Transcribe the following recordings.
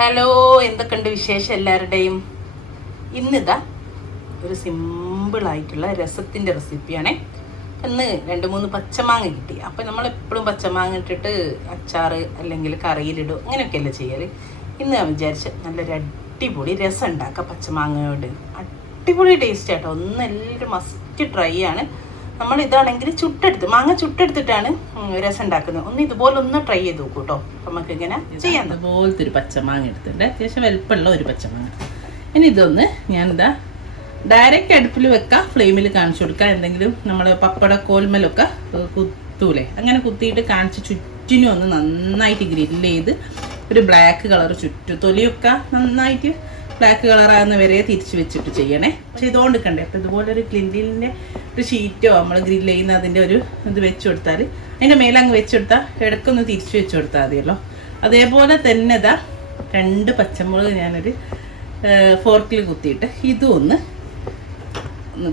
Hello, എന്തൊക്കെയുണ്ട് വിശേഷം എല്ലാവരുടെയും? ഇന്നിതാ ഒരു സിമ്പിളായിട്ടുള്ള രസത്തിൻ്റെ റെസിപ്പിയാണേ. ഇന്ന് 2-3 പച്ചമാങ്ങ കിട്ടി. അപ്പം നമ്മളെപ്പോഴും പച്ചമാങ്ങ ഇട്ടിട്ട് അച്ചാർ അല്ലെങ്കിൽ കറിയിലിടും, അങ്ങനെയൊക്കെയല്ലേ ചെയ്യൽ. ഇന്ന് ഞാൻ വിചാരിച്ച് നല്ലൊരു അടിപൊളി രസം ഉണ്ടാക്കാം പച്ചമാങ്ങയോട്. അടിപൊളി ടേസ്റ്റ് ആട്ടോ. ഒന്ന് എല്ലാവരും മസ്റ്റ് ട്രൈ ആണ്. നമ്മൾ ഇതാണെങ്കിൽ മാങ്ങ ചുട്ടെടുത്തിട്ടാണ് രസം ഉണ്ടാക്കുന്നത്. ഇതുപോലെ ഒന്ന് ട്രൈ ചെയ്ത് നോക്കൂ കേട്ടോ. നമുക്ക് ഇങ്ങനെ ചെയ്യാം. അതുപോലത്തെ ഒരു പച്ചമാങ്ങ എടുത്തിട്ടുണ്ട്, അത്യാവശ്യം വലുപ്പമുള്ള ഒരു പച്ചമാങ്ങ. ഇനി ഇതൊന്ന് ഞാനിതാ ഡയറക്റ്റ് അടുപ്പിൽ വെക്കാം, ഫ്ലെയിമിൽ കാണിച്ചു കൊടുക്കാം. എന്തെങ്കിലും നമ്മൾ പപ്പട കോൽമലൊക്കെ കുത്തൂലേ, അങ്ങനെ കുത്തിയിട്ട് കാണിച്ച് ചുറ്റിനും ഒന്ന് നന്നായിട്ട് ഗ്രില്ല് ചെയ്ത് ഒരു ബ്ലാക്ക് കളർ തൊലിയൊക്കെ നന്നായിട്ട് ബ്ലാക്ക് കളറാകുന്ന വരെ തിരിച്ച് വെച്ചിട്ട് ചെയ്യണേ. പക്ഷെ ഇതുകൊണ്ട് കണ്ടേ, അപ്പം ഇതുപോലെ ഒരു ഗ്രില്ലിൻ്റെ ഒരു ഷീറ്റോ നമ്മൾ ഗ്രില്ല് ചെയ്യുന്ന അതിൻ്റെ ഒരു ഇത് വെച്ച് കൊടുത്താൽ, അതിൻ്റെ മേലെ അങ്ങ് വെച്ച് കൊടുത്താൽ ഇടയ്ക്കൊന്ന് തിരിച്ച് വെച്ച് കൊടുത്താൽ മതിയല്ലോ. അതേപോലെ തന്നെ ഇതാ 2 പച്ചമുളക് ഞാനൊരു ഫോർക്കിൽ കുത്തിയിട്ട് ഇതും ഒന്ന്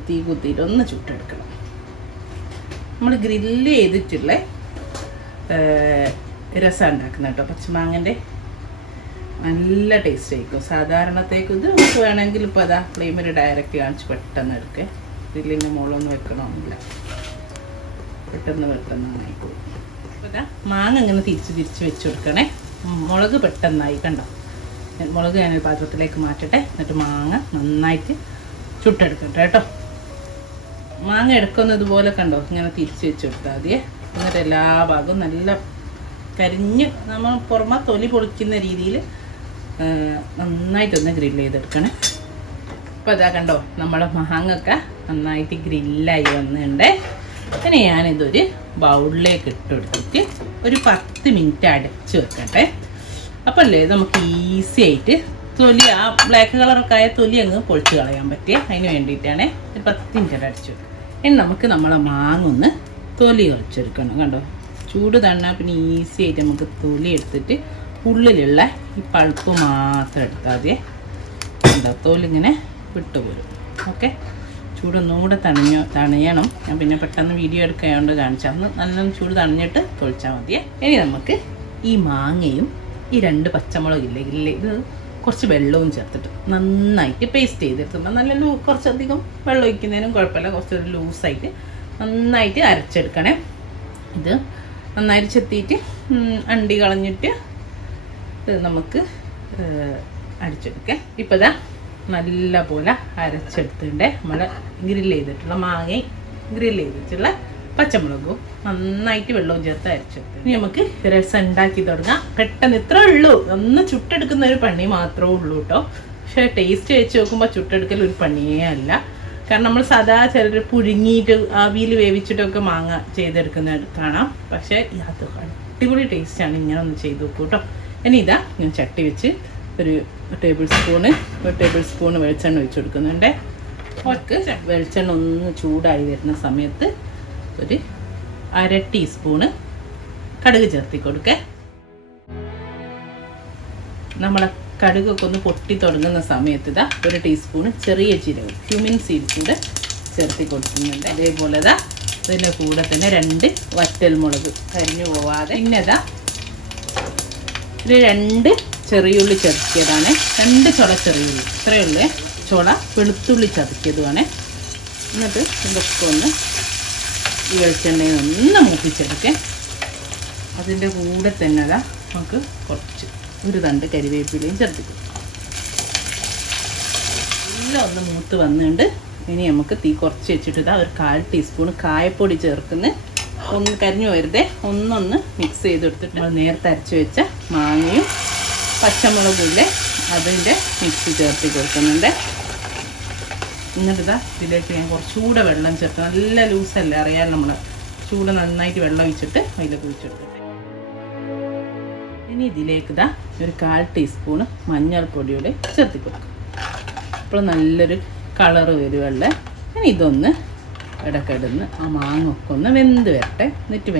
തീ കുത്തിയിട്ട് ഒന്ന് ചുട്ടെടുക്കണം. നമ്മൾ ഗ്രില്ല് ചെയ്തിട്ടുള്ള രസം ഉണ്ടാക്കുന്ന കേട്ടോ പച്ചമാങ്ങൻ്റെ. നല്ല ടേസ്റ്റ് ആയിരിക്കും. സാധാരണത്തേക്ക് ഇത് നമുക്ക് വേണമെങ്കിൽ ഇപ്പോൾ അതാ ഫ്ലെയിമിൽ ഡയറക്റ്റ് കാണിച്ച് പെട്ടെന്ന് എടുക്കുക. ഗ്രില്ലിൻ്റെ മുകളൊന്നും വെക്കണമെന്നില്ല, പെട്ടെന്ന് ആയിക്കോളും. അപ്പോൾ ഇതാ മാങ്ങ ഇങ്ങനെ തിരിച്ച് വെച്ച് കൊടുക്കണേ. മുളക് പെട്ടെന്നായി കണ്ടോ. മുളക് ഞാനൊരു പാത്രത്തിലേക്ക് മാറ്റട്ടെ, എന്നിട്ട് മാങ്ങ നന്നായിട്ട് ചുട്ടെടുക്കട്ടെ കേട്ടോ. മാങ്ങ എടുക്കുന്നത് ഇതുപോലെ കണ്ടോ, ഇങ്ങനെ തിരിച്ച് വെച്ച് കൊടുത്താൽ മതിയേ. എന്നിട്ട് എല്ലാ ഭാഗവും നല്ല കരിഞ്ഞ് നമ്മൾ പുറമെ തൊലി പൊളിക്കുന്ന രീതിയിൽ നന്നായിട്ടൊന്ന് ഗ്രില്ല് ചെയ്തെടുക്കണേ. ഇപ്പോൾ ഇതാ കണ്ടോ, നമ്മളെ മാങ്ങയൊക്കെ നന്നായിട്ട് ഗ്രില്ലായി വന്നിട്ടുണ്ട്. ഇനി ഞാനിതൊരു ബൗളിലേക്ക് ഇട്ടെടുത്തിട്ട് ഒരു 10 മിനിറ്റ് അടച്ച് വെക്കട്ടെ. അപ്പം അല്ലേ നമുക്ക് ഈസി ആയിട്ട് തൊലി, ആ ബ്ലാക്ക് കളറൊക്കെ ആയ തൊലി അങ്ങ് പൊളിച്ച് കളയാൻ പറ്റിയ, അതിന് വേണ്ടിയിട്ടാണ് ഒരു 10 മിനിറ്റ് അടച്ചു വെക്കുക. ഇനി നമുക്ക് നമ്മളെ മാങ്ങ ഒന്ന് തൊലി കളിച്ചെടുക്കണം. കണ്ടോ, ചൂട് തന്നാൽ പിന്നെ ഈസി ആയിട്ട് നമുക്ക് തൊലി എടുത്തിട്ട് ഉള്ളിലുള്ള ഈ പൾപ്പ് മാത്രം എടുത്താൽ മതിയേ. എന്താ തൊലിങ്ങനെ വിട്ടുപോരും. ഓക്കെ, ചൂടൊന്നും കൂടെ തണിയണം. ഞാൻ പിന്നെ പെട്ടെന്ന് വീഡിയോ എടുക്കാണ്ട് കാണിച്ചാൽ അന്ന് നല്ല ചൂട് തണിഞ്ഞിട്ട് തൊളിച്ചാൽ മതിയേ. ഇനി നമുക്ക് ഈ മാങ്ങയും ഈ 2 പച്ചമുളകില്ലേ ഇത് കുറച്ച് വെള്ളവും ചേർത്തിട്ട് നന്നായിട്ട് പേസ്റ്റ് ചെയ്തെടുത്തുമ്പോൾ നല്ല കുറച്ചധികം വെള്ളം ഒഴിക്കുന്നതിനും കുഴപ്പമില്ല, കുറച്ചൊരു ലൂസായിട്ട് നന്നായിട്ട് അരച്ചെടുക്കണേ. ഇത് നന്നായിട്ട് ചെത്തിയിട്ട് അണ്ടി കളഞ്ഞിട്ട് നമുക്ക് അടിച്ചെടുക്കാം. ഇപ്പോൾ ഇതാ നല്ല പോലെ അരച്ചെടുത്തിട്ടുണ്ട്. നമ്മൾ ഗ്രില്ല് ചെയ്തിട്ടുള്ള മാങ്ങയും ഗ്രില്ല് ചെയ്തിട്ടുള്ള പച്ചമുളകും നന്നായിട്ട് വെള്ളവും ചേർത്ത് അരച്ചെടുത്ത് ഇനി നമുക്ക് രസം ഉണ്ടാക്കി തുടങ്ങാം. പെട്ടെന്ന് ഇത്രേ ഉള്ളൂ, ഒന്ന് ചുട്ടെടുക്കുന്ന ഒരു പണി മാത്രമേ ഉള്ളൂ കേട്ടോ. പക്ഷേ ടേസ്റ്റ് വെച്ച് നോക്കുമ്പോൾ ചുട്ടെടുക്കൽ ഒരു പണിയേ അല്ല. കാരണം നമ്മൾ സാധാ ചിലർ പുഴുങ്ങിയിട്ട് ആവിയിൽ വേവിച്ചിട്ടൊക്കെ മാങ്ങ ചെയ്തെടുക്കുന്ന കാണാം. പക്ഷേ അത് അടിപൊളി ടേസ്റ്റാണ്. ഇങ്ങനെ ഒന്ന് ചെയ്ത് നോക്കൂ കേട്ടോ. ഇനി ഇതാ ഞാൻ ചട്ടി വെച്ച് ഒരു ടേബിൾ സ്പൂണ് വെളിച്ചെണ്ണ ഒഴിച്ച് കൊടുക്കുന്നുണ്ട്. അവർക്ക് വെളിച്ചെണ്ണ ഒന്ന് ചൂടായി വരുന്ന സമയത്ത് ഒരു 1/2 ടീസ്പൂണ് കടുക് ചേർത്തി കൊടുക്കുക. നമ്മളെ കടുകൊക്കെ ഒന്ന് പൊട്ടി തുടങ്ങുന്ന സമയത്ത് ഇതാ 1 ടീസ്പൂണ് ചെറിയ ജീരകം, ക്യുമിൻ സീഡ്സ് കൂടെ ചേർത്തി കൊടുക്കുന്നുണ്ട്. അതേപോലെ ഇതാ ഇതിൻ്റെ കൂടെ തന്നെ 2 വറ്റൽമുളക് കരിഞ്ഞു പോവാതെ. പിന്നെ ഇതാ ഒരു 2 ചെറിയുള്ളി ചതക്കിയതാണ്, 2 ചുള ചെറിയുള്ളി, ഇത്രയുള്ളേ ചുള വെളുത്തുള്ളി ചതക്കിയതുമാണ്. എന്നിട്ട് ഇതൊക്കെ ഒന്ന് ഈ വെളിച്ചെണ്ണയിൽ ഒന്ന് മൂപ്പിച്ചെടുക്കുക. അതിൻ്റെ കൂടെ തന്നെ നമുക്ക് കുറച്ച് ഒരു തണ്ട് കരിവേപ്പിലയും ചേർത്തിക്കും. എല്ലാം ഒന്ന് മൂത്ത് വന്നിട്ടുണ്ട്. ഇനി നമുക്ക് തീ കുറച്ച് വെച്ചിട്ട് ഒരു 1/4 ടീസ്പൂൺ കായപ്പൊടി ചേർക്കുന്ന, ഒന്ന് കരിഞ്ഞു വരുതേ ഒന്നൊന്ന് മിക്സ് ചെയ്തെടുത്തിട്ട് നമ്മൾ നേരത്തെ അരച്ച് വെച്ച മാങ്ങയും പച്ചമുളകും അതിൻ്റെ മിക്സ് ചേർത്തി കൊടുക്കുന്നുണ്ട്. എന്നിട്ട് ഇതിലേക്ക് ഞാൻ കുറച്ചുകൂടെ വെള്ളം ചേർത്ത്, നല്ല ലൂസല്ലേ അറിയാൻ, നമ്മൾ ചൂട് നന്നായിട്ട് വെള്ളം ഒഴിച്ചിട്ട് അതിലേക്ക് ഒഴിച്ചെടുത്തിട്ട് ഇനി ഇതിലേക്ക് ഒരു 1/4 ടീസ്പൂണ് മഞ്ഞൾപ്പൊടിയോടെ ചേർത്തി കൊടുക്കും. അപ്പോൾ നല്ലൊരു കളറ് വരുവല്ലേ. ഇനി ഇതൊന്ന് ഇടക്കിടന്ന് ആ മാങ്ങൊക്കെ ഒന്ന് വെന്ത് വരട്ടെ. എന്നിട്ട്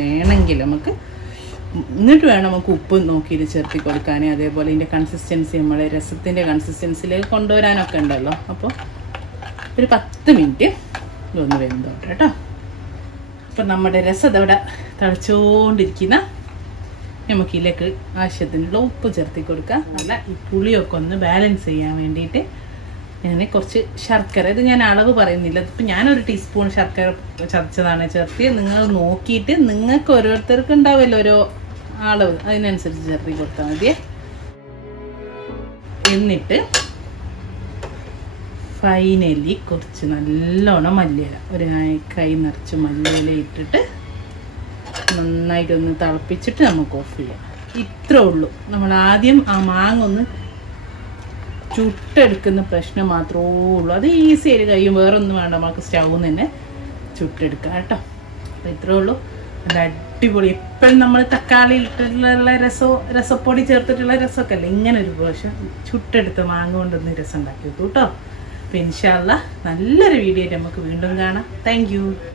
വേണം നമുക്ക് ഉപ്പ് നോക്കിയിട്ട് ചേർത്തി കൊടുക്കാൻ. അതേപോലെ ഇതിൻ്റെ കൺസിസ്റ്റൻസി നമ്മളെ രസത്തിൻ്റെ കൺസിസ്റ്റൻസിയിലേക്ക് കൊണ്ടുവരാനൊക്കെ ഉണ്ടല്ലോ. അപ്പോൾ ഒരു 10 മിനിറ്റ് ഇതൊന്ന് വെന്തോട്ടെ കേട്ടോ. അപ്പം നമ്മുടെ രസം ഇതവിടെ തിളച്ചുകൊണ്ടിരിക്കുന്ന നമുക്ക് ഇതിലേക്ക് ആവശ്യത്തിനുള്ള ഉപ്പ് ചേർത്തി കൊടുക്കാം. അല്ല ഈ പുളിയൊക്കെ ഒന്ന് ബാലൻസ് ചെയ്യാൻ വേണ്ടിയിട്ട് ഞാൻ കുറച്ച് ശർക്കര, ഇത് ഞാൻ അളവ് പറയുന്നില്ല, ഇപ്പം ഞാനൊരു ടീസ്പൂൺ ശർക്കര ചതച്ചതാണ് ചേർത്തി. നിങ്ങൾ നോക്കിയിട്ട് നിങ്ങൾക്ക് ഓരോരുത്തർക്ക് ഉണ്ടാവുമല്ലോ ഓരോ അളവ്, അതിനനുസരിച്ച് ചേർത്തി കൊടുത്താൽ മതിയേ. എന്നിട്ട് ഫൈനലി കുറച്ച് നല്ലോണം മല്ലിയില, ഒരു കൈ നിറച്ച് മല്ലിയില ഇട്ടിട്ട് നന്നായിട്ടൊന്ന് തിളപ്പിച്ചിട്ട് നമുക്ക് ഓഫ് ചെയ്യാം. ഇത്രേ ഉള്ളൂ. നമ്മൾ ആദ്യം ആ മാങ്ങ ഒന്ന് ചുട്ടെടുക്കുന്ന പ്രശ്നം മാത്രമേ ഉള്ളൂ. അത് ഈസി ആയിട്ട് കഴിയും, വേറെ ഒന്നും വേണ്ട, നമുക്ക് സ്റ്റൗന്ന് തന്നെ ചുട്ടെടുക്കാം കേട്ടോ. അപ്പോൾ ഇത്രേ ഉള്ളൂ. നല്ല അടിപൊളി. എപ്പോഴും നമ്മൾ തക്കാളി ഇട്ടിട്ടുള്ള രസപ്പൊടി ചേർത്തിട്ടുള്ള രസമൊക്കെ അല്ലേ, ഇങ്ങനെ ഒരു പ്രാവശ്യം ചുട്ടെടുത്ത മാങ്ങ കൊണ്ടൊന്ന് രസം ഉണ്ടാക്കി വെക്കും കേട്ടോ. അപ്പോൾ ഇൻഷാ അല്ലാഹ് നല്ലൊരു വീഡിയോ ആയിട്ട് നമുക്ക് വീണ്ടും കാണാം. Thank you.